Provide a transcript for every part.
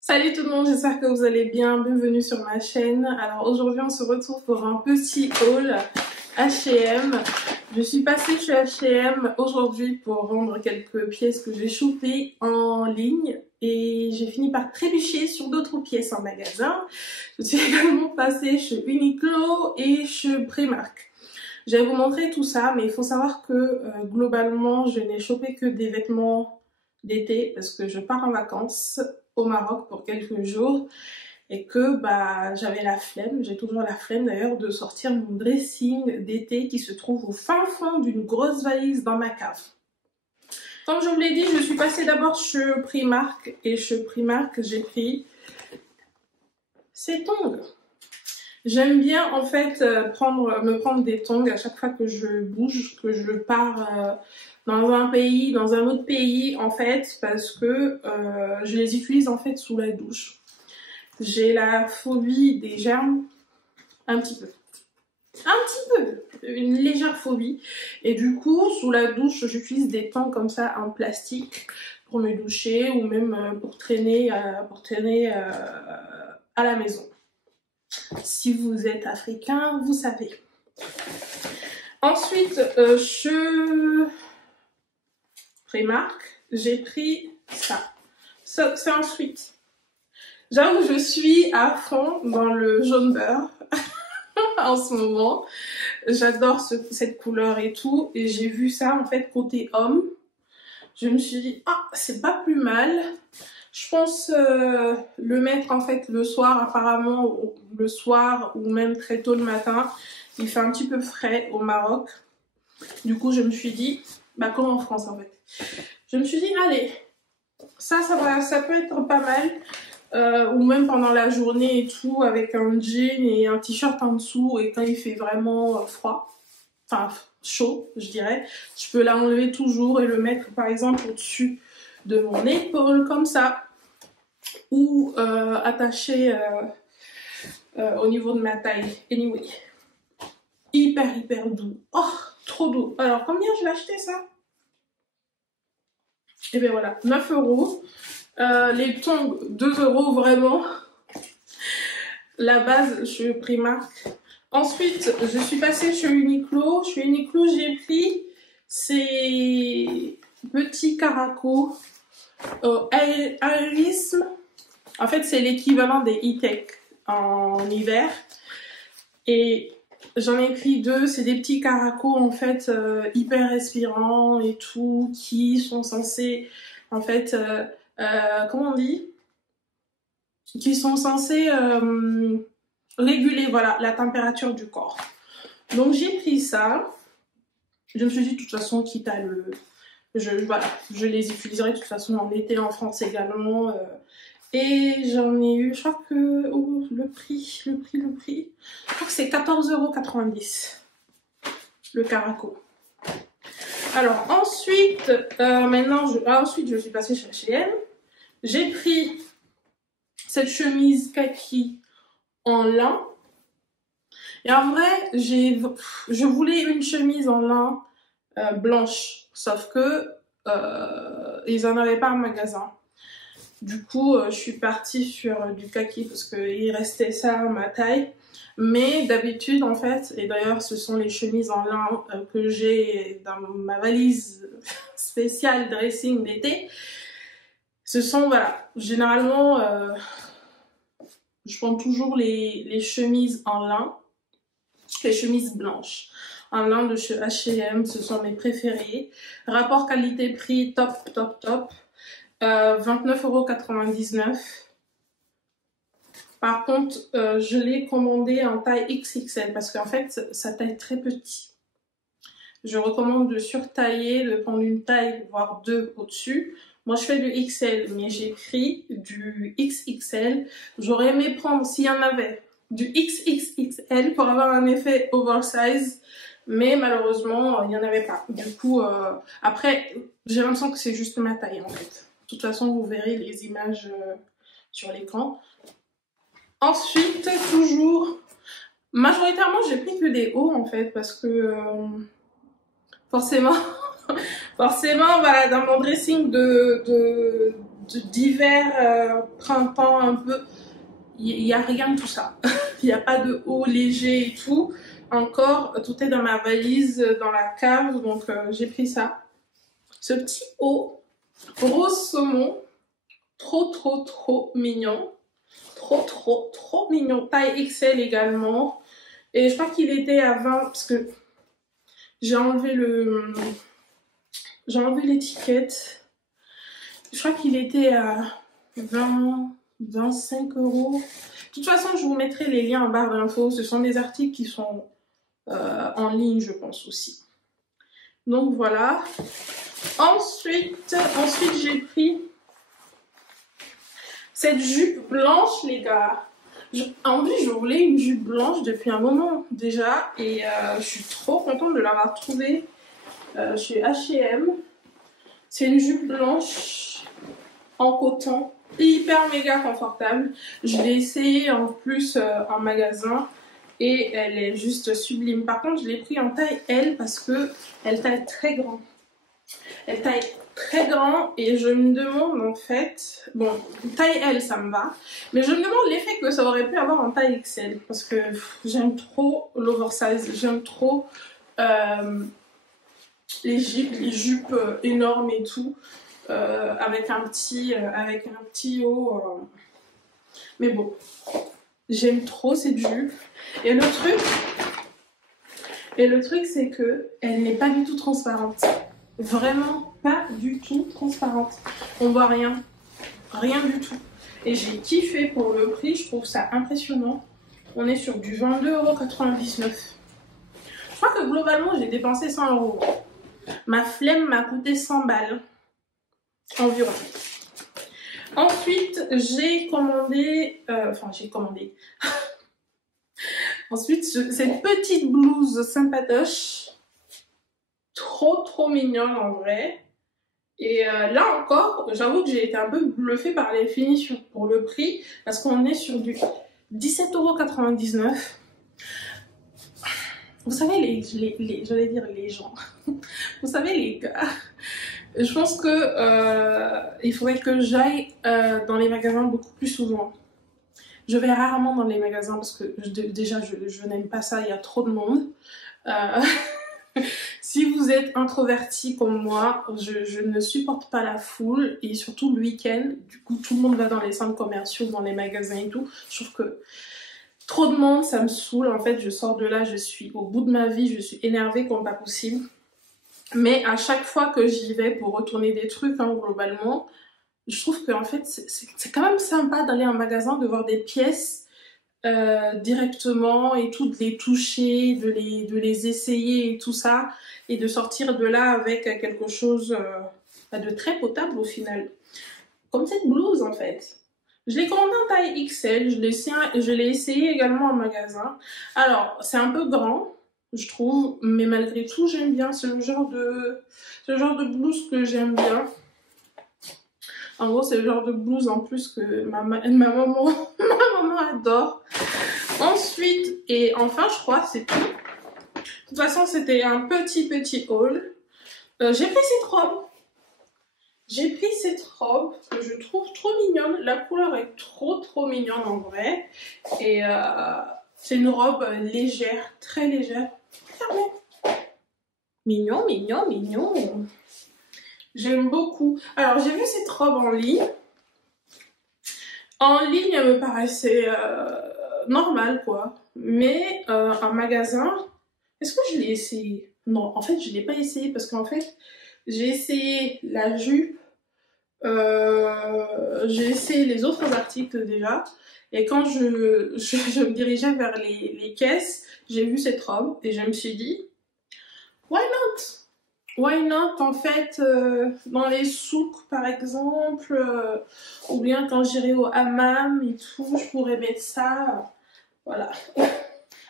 Salut tout le monde, j'espère que vous allez bien, bienvenue sur ma chaîne. Alors aujourd'hui on se retrouve pour un petit haul H&M. Je suis passée chez H&M aujourd'hui pour rendre quelques pièces que j'ai chopées en ligne et j'ai fini par trébucher sur d'autres pièces en magasin. Je suis également passée chez Uniqlo et chez Primark. Je vais vous montrer tout ça, mais il faut savoir que globalement je n'ai chopé que des vêtements d'été parce que je pars en vacances au Maroc pour quelques jours et que j'avais la flemme, j'ai toujours la flemme d'ailleurs de sortir mon dressing d'été qui se trouve au fin fond d'une grosse valise dans ma cave. Comme je vous l'ai dit, je suis passée d'abord chez Primark et chez Primark j'ai pris ces tongs. J'aime bien en fait me prendre des tongs à chaque fois que je bouge, que je pars dans un pays, dans un autre pays en fait, parce que je les utilise en fait sous la douche. J'ai la phobie des germes, un petit peu, une légère phobie. Et du coup, sous la douche, j'utilise des tongs comme ça en plastique pour me doucher ou même pour traîner à la maison. Si vous êtes africain, vous savez. Ensuite, chez Primark, j'ai pris ça. C'est un sweat. J'avoue, je suis à fond dans le jaune beurre en ce moment. J'adore cette couleur et tout. Et j'ai vu ça en fait côté homme. Je me suis dit, ah, c'est pas plus mal. Je pense le mettre en fait le soir, apparemment le soir ou même très tôt le matin. Il fait un petit peu frais au Maroc. Du coup, je me suis dit, comme en France en fait. Je me suis dit, allez, ça peut être pas mal. Ou même pendant la journée et tout, avec un jean et un t-shirt en dessous. Et quand il fait vraiment froid, enfin chaud, je dirais, je peux l'enlever toujours et le mettre par exemple au-dessus de mon épaule, comme ça. Ou attaché au niveau de ma taille. Anyway, hyper doux. Oh, trop doux. Alors combien je l'ai acheté ça? Et bien voilà, 9 €. Les tongs 2 € vraiment. La base chez Primark. Ensuite, je suis passée chez Uniqlo. Chez Uniqlo, j'ai pris ces petits caracos aérisme. En fait, c'est l'équivalent des e-tech en hiver. Et j'en ai pris deux. C'est des petits caracos en fait hyper respirants et tout, qui sont censés en fait, comment on dit, qui sont censés réguler voilà la température du corps. Donc j'ai pris ça. Je me suis dit de toute façon, quitte à je les utiliserai de toute façon en été en France également. Et j'en ai eu, je crois que le prix, je crois que c'est 14,90 € le caraco. Alors ensuite, ensuite je suis passée chez H&M. J'ai pris cette chemise kaki en lin. Et en vrai, je voulais une chemise en lin blanche, sauf que ils en avaient pas en magasin. Du coup, je suis partie sur du kaki parce qu'il restait ça à ma taille. Mais d'habitude, en fait, et d'ailleurs, ce sont les chemises en lin que j'ai dans ma valise spéciale dressing d'été. Ce sont, voilà, généralement, je prends toujours les chemises en lin, les chemises blanches. En lin de chez H&M, ce sont mes préférés. Rapport qualité-prix, top. 29,99 €. Par contre, je l'ai commandé en taille XXL parce qu'en fait, ça taille très petit. Je recommande de surtailler, de prendre une taille, voire deux au-dessus. Moi, je fais du XL, mais j'ai pris du XXL. J'aurais aimé prendre, s'il y en avait, du XXXL pour avoir un effet oversize. Mais malheureusement, il n'y en avait pas. Du coup, après, j'ai l'impression que c'est juste ma taille en fait. De toute façon, vous verrez les images sur l'écran. Ensuite, toujours, majoritairement, j'ai pris que des hauts en fait, parce que forcément, voilà, dans mon dressing d'hiver, printemps un peu. Il n'y a rien de tout ça. Il n'y a pas de haut léger et tout. Encore, tout est dans ma valise, dans la cave, donc j'ai pris ça. Ce petit haut rose saumon, trop mignon. Trop mignon. Taille XL également. Et je crois qu'il était à 20, parce que j'ai enlevé l'étiquette. Je crois qu'il était à 20, 25 euros. De toute façon, je vous mettrai les liens en barre d'infos. Ce sont des articles qui sont en ligne, je pense aussi. Donc voilà. Ensuite j'ai pris cette jupe blanche, les gars. En plus, je voulais une jupe blanche depuis un moment déjà. Et je suis trop contente de l'avoir trouvée chez H&M. C'est une jupe blanche en coton. Hyper méga confortable. Je l'ai essayé en plus en magasin. Et elle est juste sublime. Par contre, je l'ai pris en taille L parce que elle taille très grand. Elle taille très grand et je me demande en fait... Bon, taille L, ça me va. Mais je me demande l'effet que ça aurait pu avoir en taille XL. Parce que j'aime trop l'oversize. J'aime trop les jupes énormes et tout. Avec un petit haut. Mais bon... J'aime trop cette jupe. Et le truc, c'est que elle n'est pas du tout transparente. Vraiment pas du tout transparente. On voit rien. Rien du tout. Et j'ai kiffé pour le prix. Je trouve ça impressionnant. On est sur du 22,99 €. Je crois que globalement, j'ai dépensé 100 €. Ma flemme m'a coûté 100 balles. Environ. Ensuite, j'ai commandé... Ensuite, cette petite blouse sympatoche. Trop mignonne en vrai. Et là encore, j'avoue que j'ai été un peu bluffée par les finitions pour le prix. Parce qu'on est sur du 17,99 €. Vous savez, j'allais dire les gens. Vous savez, les gars... Je pense que il faudrait que j'aille dans les magasins beaucoup plus souvent. Je vais rarement dans les magasins parce que déjà je n'aime pas ça, il y a trop de monde. Si vous êtes introverti comme moi, je ne supporte pas la foule et surtout le week-end. Du coup, tout le monde va dans les centres commerciaux, dans les magasins et tout. Je trouve que trop de monde, ça me saoule. En fait, je sors de là, je suis au bout de ma vie, je suis énervée comme pas possible. Mais à chaque fois que j'y vais pour retourner des trucs, hein, globalement, je trouve que en fait, c'est quand même sympa d'aller en magasin, de voir des pièces directement et tout, de les toucher, de les essayer et tout ça, et de sortir de là avec quelque chose de très potable au final. Comme cette blouse en fait. Je l'ai commandée en taille XL, je l'ai essayé également en magasin. Alors, c'est un peu grand, je trouve, mais malgré tout j'aime bien, c'est le genre de blouse que j'aime bien. En gros c'est le genre de blouse en plus que ma maman adore. Ensuite et enfin je crois c'est tout. De toute façon c'était un petit haul. J'ai pris cette robe. J'ai pris cette robe que je trouve trop mignonne. La couleur est trop mignonne en vrai. Et c'est une robe légère, très légère. Regardez. Mignon. J'aime beaucoup. Alors, j'ai vu cette robe en ligne. En ligne, elle me paraissait normale, quoi. Mais en magasin, est-ce que je l'ai essayé? Non, en fait, je ne l'ai pas essayé parce qu'en fait, j'ai essayé la jupe. J'ai essayé les autres articles déjà. Et quand je me dirigeais vers les caisses, j'ai vu cette robe et je me suis dit, why not? Why not en fait dans les souks par exemple, ou bien quand j'irai au hammam et tout, je pourrais mettre ça, voilà.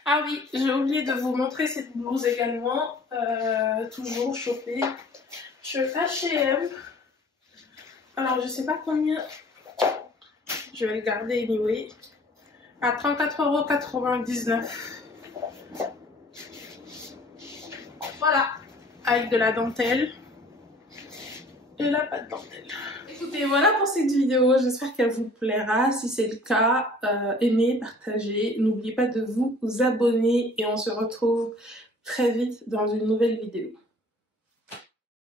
Ah oui, j'ai oublié de vous montrer cette blouse également, toujours chopée chez H&M. Alors je sais pas combien, je vais le garder anyway, à 34,99 €. Voilà. Avec de la dentelle. Et là, pas de dentelle. Écoutez, voilà pour cette vidéo, j'espère qu'elle vous plaira. Si c'est le cas, aimez, partagez. N'oubliez pas de vous abonner et on se retrouve très vite dans une nouvelle vidéo.